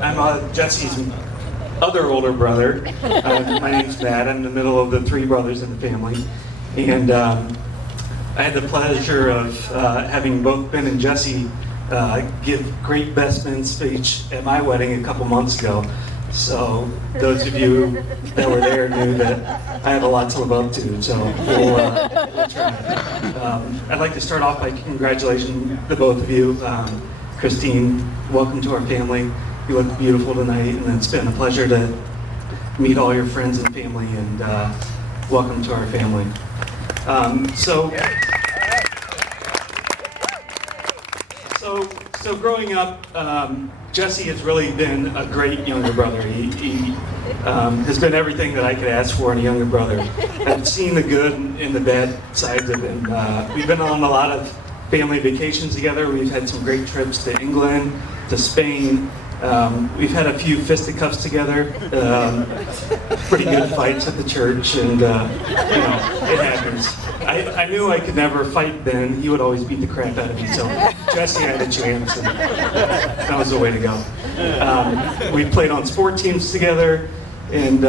I'm Jesse's other older brother. My name's Matt. I'm the middle of the three brothers in the family. And I had the pleasure of having both Ben and Jesse give great best man speech at my wedding a couple months ago. So those of you that were there knew that I have a lot to live up to. So we'll try. I'd like to start off by congratulating the both of you. Christine, welcome to our family. You look beautiful tonight, and it's been a pleasure to meet all your friends and family, and welcome to our family. So growing up, Jesse has really been a great younger brother. He has been everything that I could ask for in a younger brother. I've seen the good and the bad sides of him. We've been on a lot of family vacations together. We've had some great trips to England, to Spain. We've had a few fisticuffs together, pretty good fights at the church, and it happens. I knew I could never fight Ben. He would always beat the crap out of me, so Jesse had a chance, and that was the way to go. We played on sport teams together, and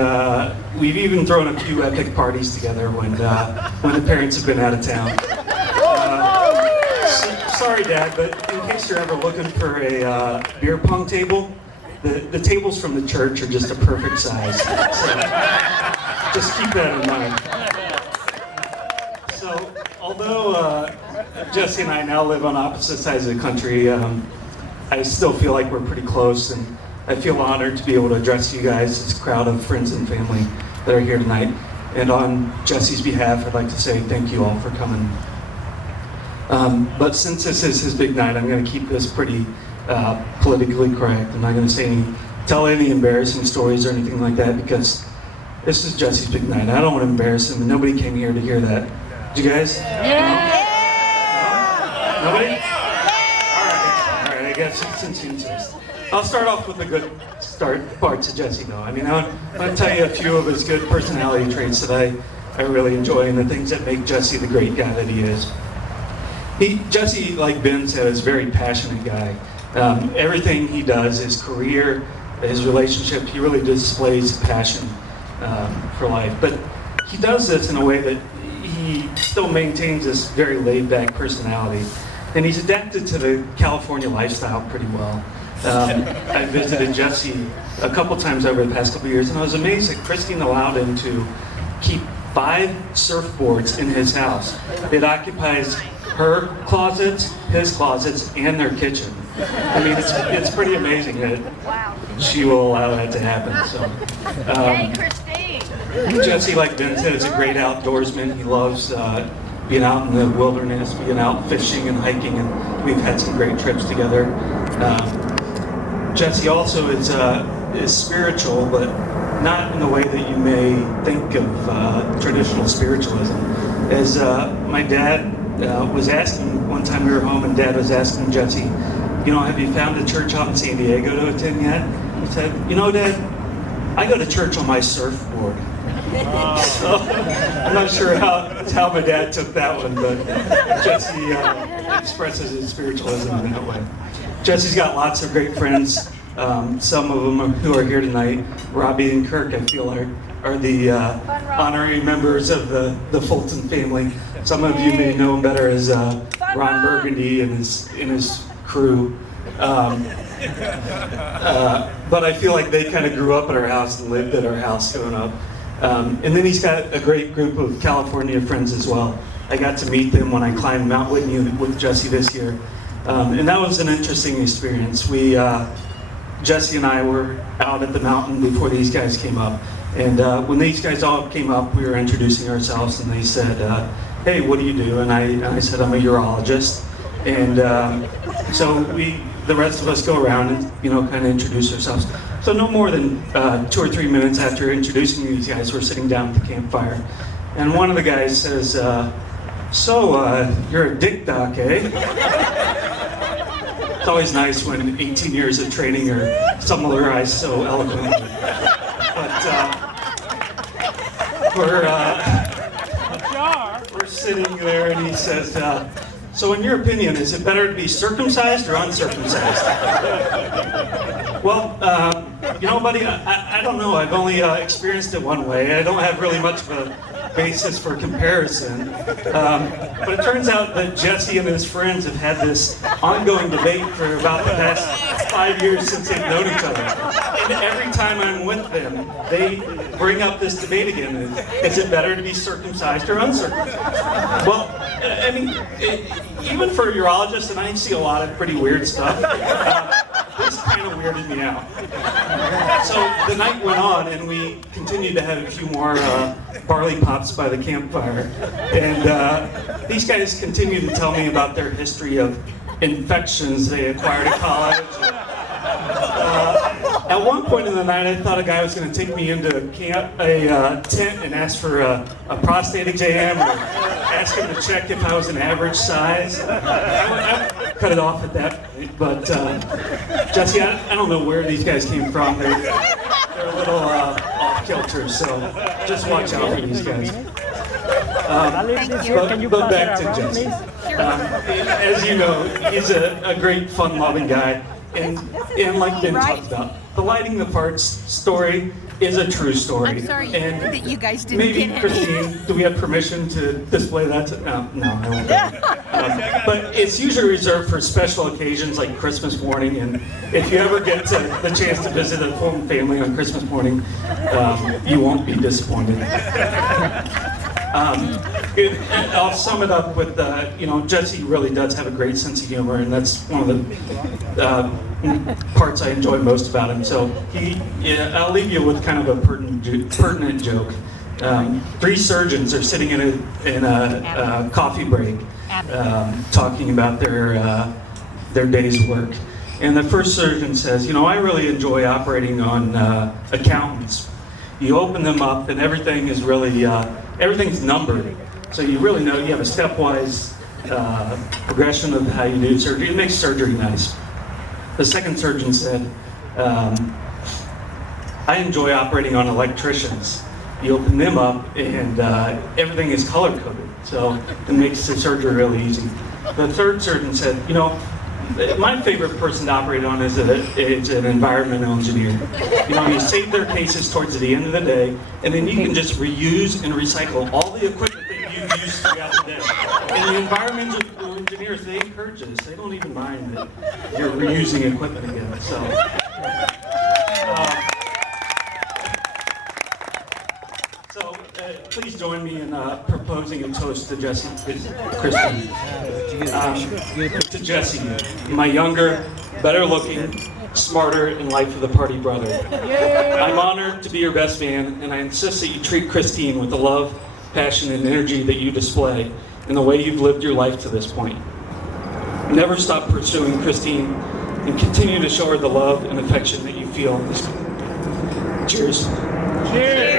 we've even thrown a few epic parties together when the parents have been out of town. Sorry, Dad, but in case you're ever looking for a beer pong table, the tables from the church are just a perfect size. So just keep that in mind. So although Jesse and I now live on opposite sides of the country, I still feel like we're pretty close, and I feel honored to be able to address you guys, this crowd of friends and family that are here tonight. And on Jesse's behalf, I'd like to say thank you all for coming. But since this is his big night, I'm going to keep this pretty politically correct. I'm not going to tell any embarrassing stories or anything like that, because this is Jesse's big night. I don't want to embarrass him, and nobody came here to hear that. Did you guys? Yeah. No? Nobody? All right, I guess since you insist. I'll start off with the good parts of Jesse, though. I mean, I'm going to tell you a few of his good personality traits that I really enjoy, and the things that make Jesse the great guy that he is. Jesse, like Ben said, is a very passionate guy. Everything he does, his career, his relationship, he really displays passion for life. But he does this in a way that he still maintains this very laid-back personality. And he's adapted to the California lifestyle pretty well. I visited Jesse a couple times over the past couple years, and I was amazed that Christine allowed him to keep 5 surfboards in his house. It occupies her closets, his closets, and their kitchen. I mean, it's pretty amazing that she will allow that to happen. So, hey, Christine! Jesse, like Ben said, is a great outdoorsman. He loves being out in the wilderness, being out fishing and hiking, and we've had some great trips together. Jesse also is spiritual, but not in the way that you may think of traditional spiritualism. As my dad was asking, one time we were home and Dad was asking Jesse, have you found a church out in San Diego to attend yet? He said, Dad, I go to church on my surfboard. So, I'm not sure how my dad took that one, but Jesse expresses his spiritualism in that way. Jesse's got lots of great friends. Some of them who are here tonight, Robbie and Kirk, I feel are the honorary members of the Fulton family. Some of you may know him better as Ron Burgundy and his crew. But I feel like they kind of grew up at our house and lived at our house growing up. And then he's got a great group of California friends as well. I got to meet them when I climbed Mount Whitney with Jesse this year. And that was an interesting experience. Jesse and I were out at the mountain before these guys came up. And when these guys all came up, we were introducing ourselves, and they said, hey, what do you do? And I said, I'm a urologist. And so the rest of us go around and, kind of introduce ourselves. So no more than 2 or 3 minutes after introducing these guys, we're sitting down at the campfire. And one of the guys says, so you're a dick doc, eh? It's always nice when 18 years of training are summarized so eloquently. But we're sitting there, and he says, So in your opinion, is it better to be circumcised or uncircumcised? Well, you know, buddy, I don't know. I've only experienced it one way. I don't have really much of a basis for comparison. But it turns out that Jesse and his friends have had this ongoing debate for about the past 5 years since they've known each other. And every time I'm with them, they bring up this debate again. Is it better to be circumcised or uncircumcised? Well, I mean, even for a urologist, and I see a lot of pretty weird stuff, this kind of weirded me out. So the night went on, and we continued to have a few more barley pops by the campfire. And these guys continued to tell me about their history of infections they acquired at college. At one point in the night, I thought a guy was going to take me into a tent and ask for a prostate exam, or ask him to check if I was an average size. I cut it off at that point, but Jesse, I don't know where these guys came from. They're a little off kilter, so just watch out for these guys. But back to Jesse. As you know, he's a great, fun-loving guy. And like Ben talked about, the lighting the farts story is a true story. I'm sorry and that you guys didn't maybe, get it. Christine, do we have permission to display that? No, I won't. But it's usually reserved for special occasions like Christmas morning, and if you ever get the chance to visit a Fulton family on Christmas morning, you won't be disappointed. I'll sum it up with, you know, Jesse really does have a great sense of humor, and that's one of the parts I enjoy most about him. So I'll leave you with kind of a pertinent joke. 3 surgeons are sitting in a coffee break, talking about their day's work. And the first surgeon says, you know, I really enjoy operating on accountants. You open them up, and everything is really everything's numbered. So you really know you have a stepwise progression of how you do surgery. It makes surgery nice. The second surgeon said, I enjoy operating on electricians. You open them up, and everything is color-coded. So it makes the surgery really easy. The third surgeon said, you know, my favorite person to operate on is an environmental engineer. You know, you save their cases towards the end of the day, and then you can just reuse and recycle all the equipment that you've used throughout the day. And the environmental engineers, they encourage this. They don't even mind that you're reusing equipment again. So please join me in proposing a toast to Jesse Christian. To Jesse, my younger, better looking, smarter, and life of the party brother. I'm honored to be your best man, and I insist that you treat Christine with the love, passion, and energy that you display in the way you've lived your life to this point. Never stop pursuing Christine, and continue to show her the love and affection that you feel. Cheers. Cheers.